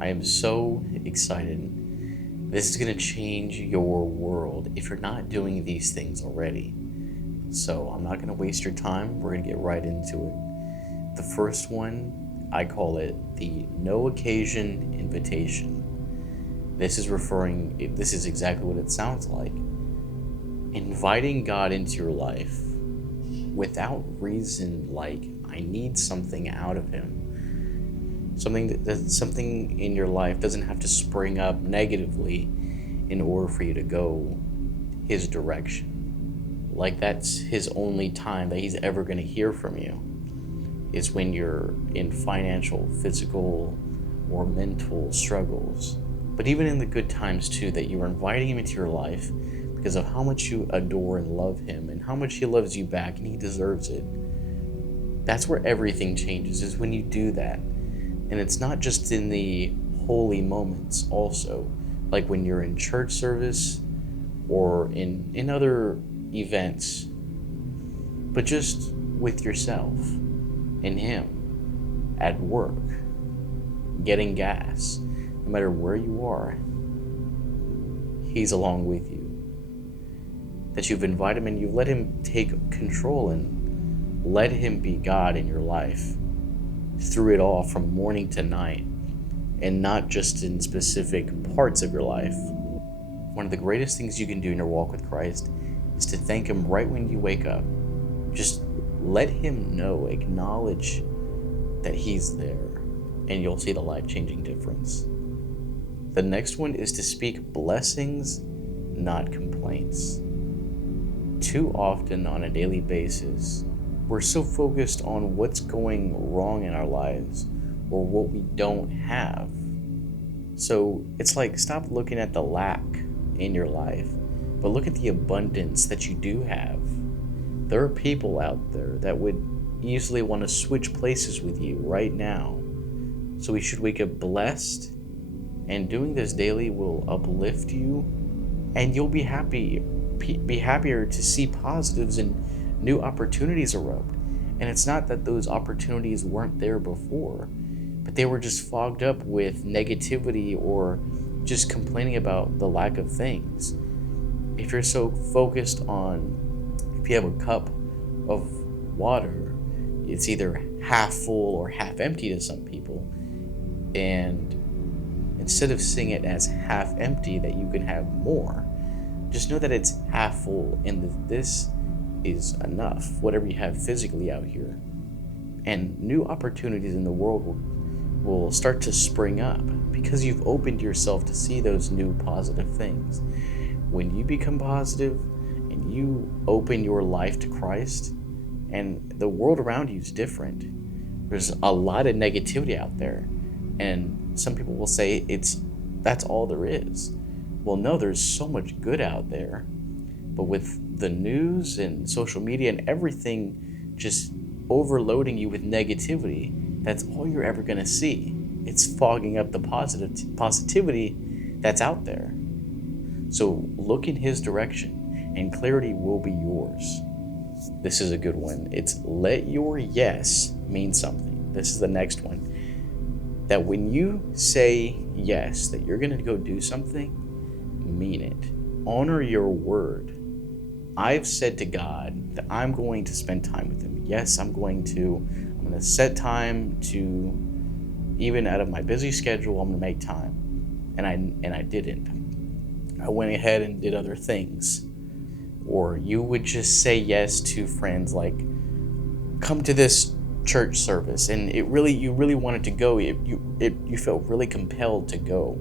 I am so excited. This is going to change your world if you're not doing these things already. So I'm not going to waste your time. We're going to get right into it. The first one, I call it the no occasion invitation. This is exactly what it sounds like. Inviting God into your life without reason, like I need something out of him. Something in your life doesn't have to spring up negatively in order for you to go his direction. Like that's his only time that he's ever going to hear from you is when you're in financial, physical, or mental struggles. But even in the good times too, that you are inviting him into your life because of how much you adore and love him and how much he loves you back and he deserves it. That's where everything changes, is when you do that. And it's not just in the holy moments also, like when you're in church service or in other events, but just with yourself, in him, at work, getting gas, no matter where you are, he's along with you. That you've invited him and you let him take control and let him be God in your life through it all from morning to night, and not just in specific parts of your life. One of the greatest things you can do in your walk with Christ is to thank him right when you wake up. Just let him know, acknowledge that he's there, and you'll see the life-changing difference. The next one is to speak blessings, not complaints. Too often on a daily basis, we're so focused on what's going wrong in our lives or what we don't have. So it's like, stop looking at the lack in your life, but look at the abundance that you do have. There are people out there that would easily want to switch places with you right now. So we should wake up blessed, and doing this daily will uplift you, and you'll be happier to see positives and new opportunities erupt. And it's not that those opportunities weren't there before, but they were just fogged up with negativity or just complaining about the lack of things. If you're so focused on, if you have a cup of water, it's either half full or half empty to some people. And instead of seeing it as half empty, that you can have more, just know that it's half full and that this is enough, whatever you have physically out here. And new opportunities in the world will start to spring up because you've opened yourself to see those new positive things. When you become positive and you open your life to Christ, and the world around you is different. There's a lot of negativity out there, and some people will say that's all there is. Well, no, there's so much good out there, but with the news and social media and everything just overloading you with negativity, that's all you're ever going to see. It's fogging up the positivity that's out there. So look in his direction and clarity will be yours. This is a good one. It's let your yes mean something. This is the next one. That when you say yes, that you're going to go do something, mean it. Honor your word. I've said to God that I'm going to spend time with him. Yes, I'm going to set time to, even out of my busy schedule, I'm going to make time. And I didn't. I went ahead and did other things. Or you would just say yes to friends, like, come to this church service, and you really wanted to go. You felt really compelled to go,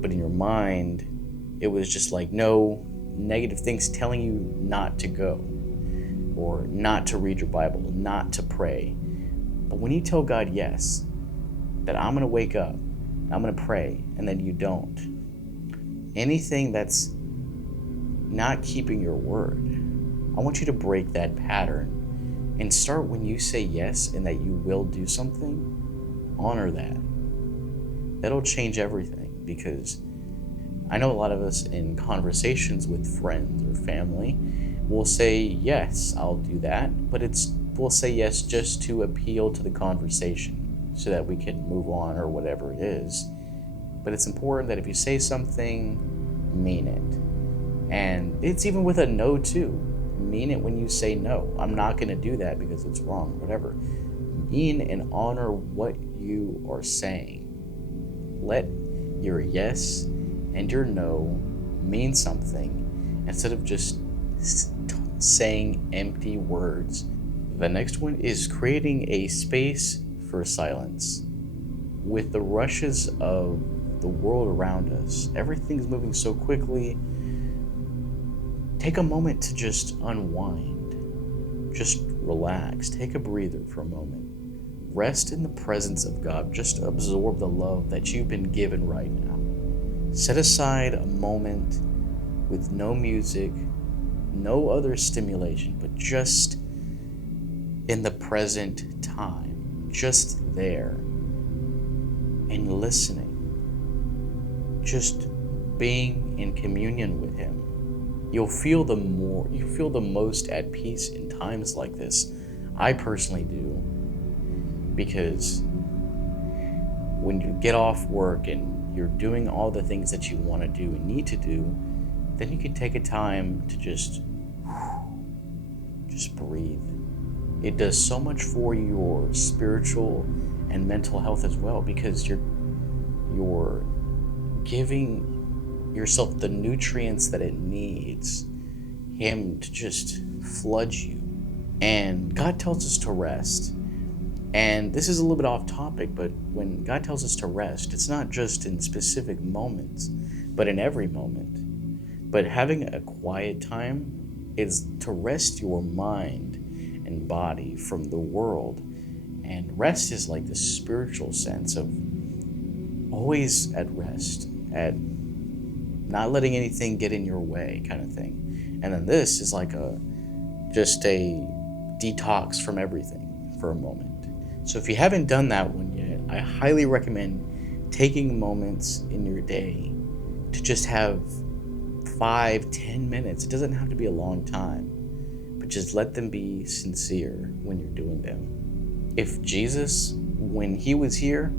but in your mind, it was just like no negative things telling you not to go, or not to read your Bible, not to pray. But when you tell God yes, that I'm going to wake up, I'm going to pray, and then you don't, anything that's not keeping your word, I want you to break that pattern and start when you say yes and that you will do something, honor that. That'll change everything, because I know a lot of us in conversations with friends or family will say, yes, I'll do that, but we'll say yes just to appeal to the conversation so that we can move on or whatever it is. But it's important that if you say something, mean it. And it's even with a no too. Mean it when you say no. I'm not going to do that because it's wrong, whatever. Mean and honor what you are saying. Let your yes and your no mean something instead of just saying empty words. The next one is creating a space for silence. With the rushes of the world around us, everything's moving so quickly. Take a moment to just unwind. Just relax. Take a breather for a moment. Rest in the presence of God. Just absorb the love that you've been given right now. Set aside a moment with no music, no other stimulation, but just in the present time. Just there. And listening. Just being in communion with Him. You'll feel the most at peace in times like this. I personally do, because when you get off work and you're doing all the things that you want to do and need to do, then you can take a time to just breathe. It does so much for your spiritual and mental health as well, because you're giving yourself the nutrients that it needs, Him to just flood you. And God tells us to rest. And this is a little bit off topic, but when God tells us to rest, it's not just in specific moments, but in every moment. But having a quiet time is to rest your mind and body from the world. And rest is like the spiritual sense of always at rest, at not letting anything get in your way kind of thing. And then this is like just a detox from everything for a moment. So if you haven't done that one yet, I highly recommend taking moments in your day to just have 5-10 minutes. It doesn't have to be a long time, but just let them be sincere when you're doing them. If Jesus, when He was here,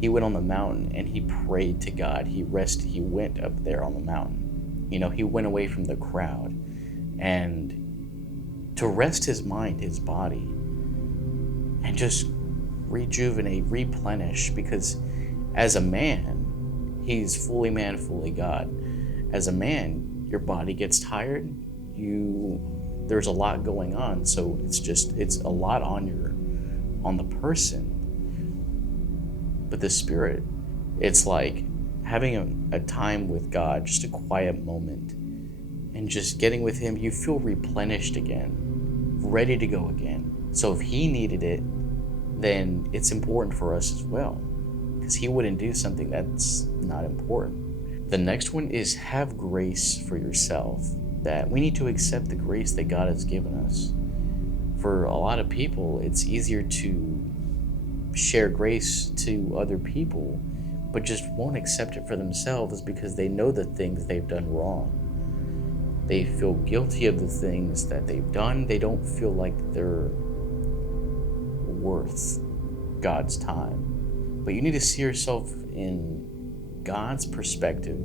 He went on the mountain and He prayed to God. He went up there on the mountain. He went away from the crowd and to rest His mind, His body, and just rejuvenate, replenish, because as a man, He's fully man, fully God. As a man, your body gets tired. There's a lot going on, so it's a lot on the person. But the spirit, it's like having a time with God, just a quiet moment, and just getting with Him. You feel replenished again, ready to go again. So if He needed it, then it's important for us as well, because He wouldn't do something that's not important. The next one is have grace for yourself. That we need to accept the grace that God has given us. For a lot of people, it's easier to share grace to other people, but just won't accept it for themselves because they know the things they've done wrong. They feel guilty of the things that they've done. They don't feel like they're worth God's time. But you need to see yourself in God's perspective,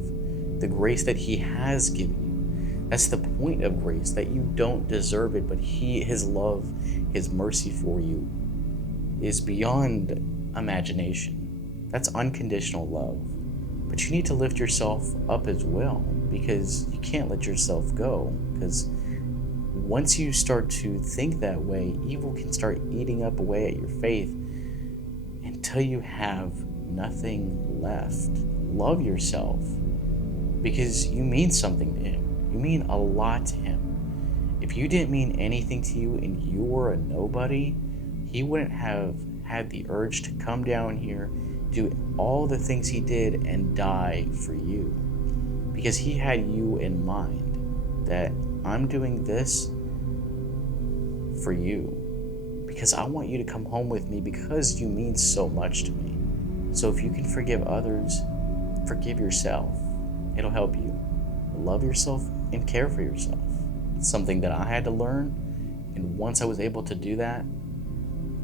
the grace that He has given you. That's the point of grace, that you don't deserve it, but His love, His mercy for you is beyond imagination. That's unconditional love. But you need to lift yourself up as well, because you can't let yourself go. Because once you start to think that way, evil can start eating up away at your faith until you have nothing left. Love yourself, because you mean something to Him. You mean a lot to Him. If you didn't mean anything to you and you were a nobody, He wouldn't have had the urge to come down here, do all the things He did, and die for you. Because He had you in mind, that I'm doing this for you, because I want you to come home with me, because you mean so much to me. So if you can forgive others, forgive yourself. It'll help you. Love yourself and care for yourself. It's something that I had to learn, and once I was able to do that,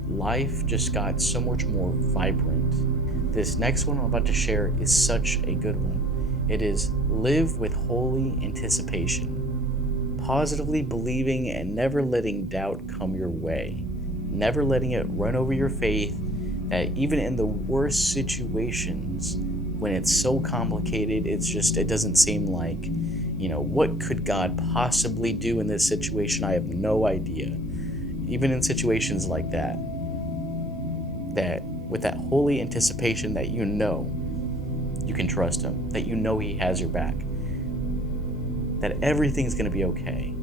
life just got so much more vibrant. This next one I'm about to share is such a good one. It is live with holy anticipation, positively believing and never letting doubt come your way, never letting it run over your faith, that even in the worst situations, when it's so complicated, it doesn't seem like, what could God possibly do in this situation? I have no idea. Even in situations like that with that holy anticipation that you can trust him, that he has your back, that everything's going to be okay,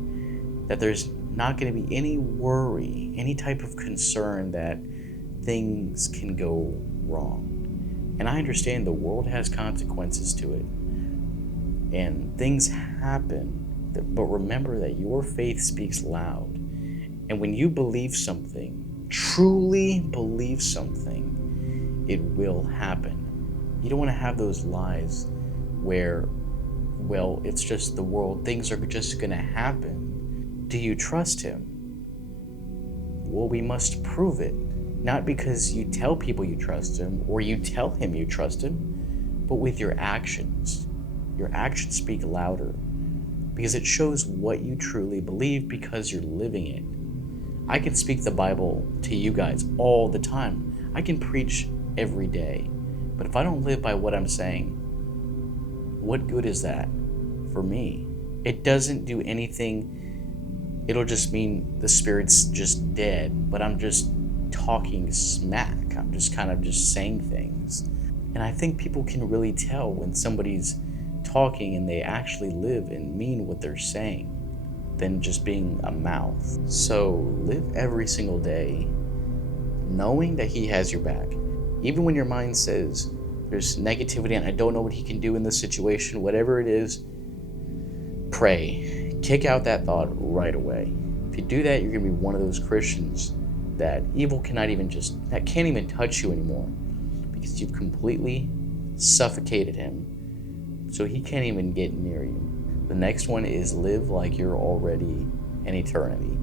that there's not going to be any worry, any type of concern that things can go wrong. And I understand the world has consequences to it, and things happen, but remember that your faith speaks loud. And when you believe something, truly believe something, it will happen. You don't want to have those lies where, it's just the world, things are just going to happen. Do you trust him? Well, we must prove it. Not because you tell people you trust him or you tell him you trust him, but with your actions. Your actions speak louder because it shows what you truly believe because you're living it. I can speak the Bible to you guys all the time. I can preach every day. But if I don't live by what I'm saying, what good is that for me? It doesn't do anything. It'll just mean the spirit's just dead, but I'm just talking smack. I'm just kind of just saying things. And I think people can really tell when somebody's talking and they actually live and mean what they're saying than just being a mouth. So live every single day knowing that he has your back. Even when your mind says there's negativity and I don't know what he can do in this situation, whatever it is, pray. Kick out that thought right away. If you do that, you're going to be one of those Christians that evil can't even touch you anymore because you've completely suffocated him, so he can't even get near you. The next one is live like you're already in eternity.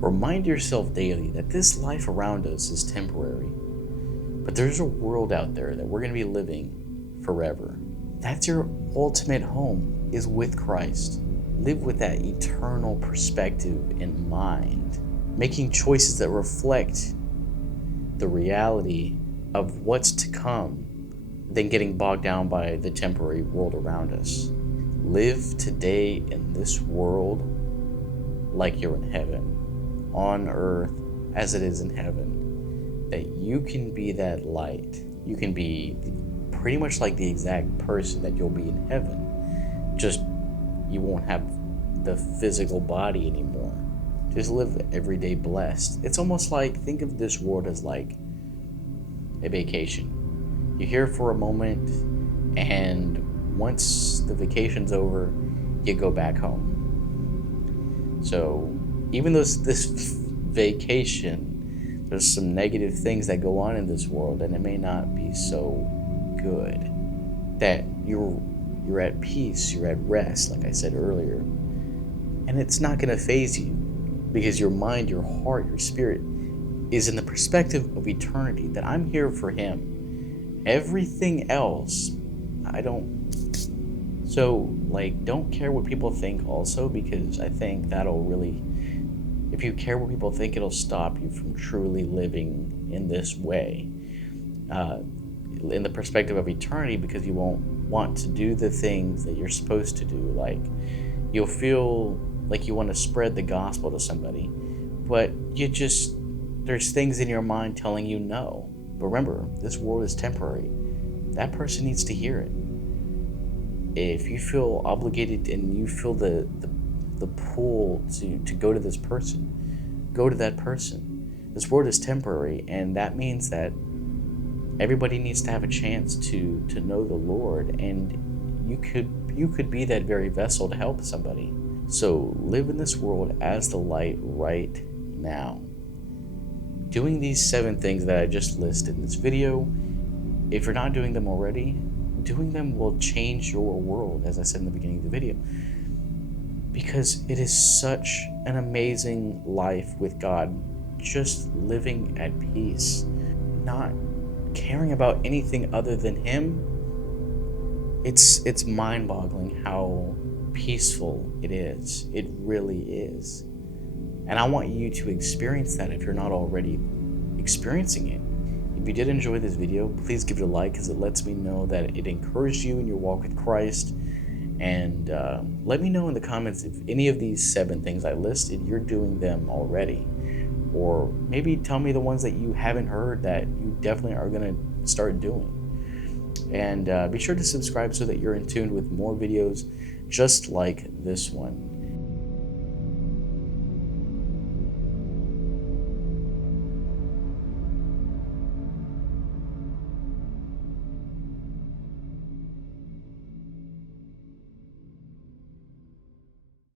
Remind yourself daily that this life around us is temporary, but there's a world out there that we're going to be living forever. That's your ultimate home, is with Christ. Live with that eternal perspective in mind, making choices that reflect the reality of what's to come than getting bogged down by the temporary world around us. Live today in this world like you're in heaven, on earth as it is in heaven, that you can be that light. You can be pretty much like the exact person that you'll be in heaven, just you won't have the physical body anymore. Just live every day blessed. It's almost like, think of this world as like a vacation. You're here for a moment, and once the vacation's over, you go back home. So even though this vacation, there's some negative things that go on in this world, and it may not be so good, that you're at peace, you're at rest, like I said earlier, and it's not going to faze you because your mind, your heart, your spirit is in the perspective of eternity, that I'm here for him. Everything else, I don't. So, don't care what people think also, because I think that'll really, if you care what people think, it'll stop you from truly living in this way, in the perspective of eternity, because you won't want to do the things that you're supposed to do. Like, you'll feel like you want to spread the gospel to somebody, but there's things in your mind telling you no. But remember, this world is temporary. That person needs to hear it. If you feel obligated and you feel the pull to go to this person, go to that person. This world is temporary, and that means that everybody needs to have a chance to know the Lord, and you could be that very vessel to help somebody. So live in this world as the light right now. Doing these 7 things that I just listed in this video, if you're not doing them already, doing them will change your world, as I said in the beginning of the video, because it is such an amazing life with God, just living at peace, not caring about anything other than him, it's mind-boggling how peaceful it is. It really is. And I want you to experience that if you're not already experiencing it. If you did enjoy this video, please give it a like, because it lets me know that it encouraged you in your walk with Christ. And let me know in the comments if any of these 7 things I listed, you're doing them already. Or maybe tell me the ones that you haven't heard that you definitely are going to start doing. And be sure to subscribe so that you're in tune with more videos just like this one.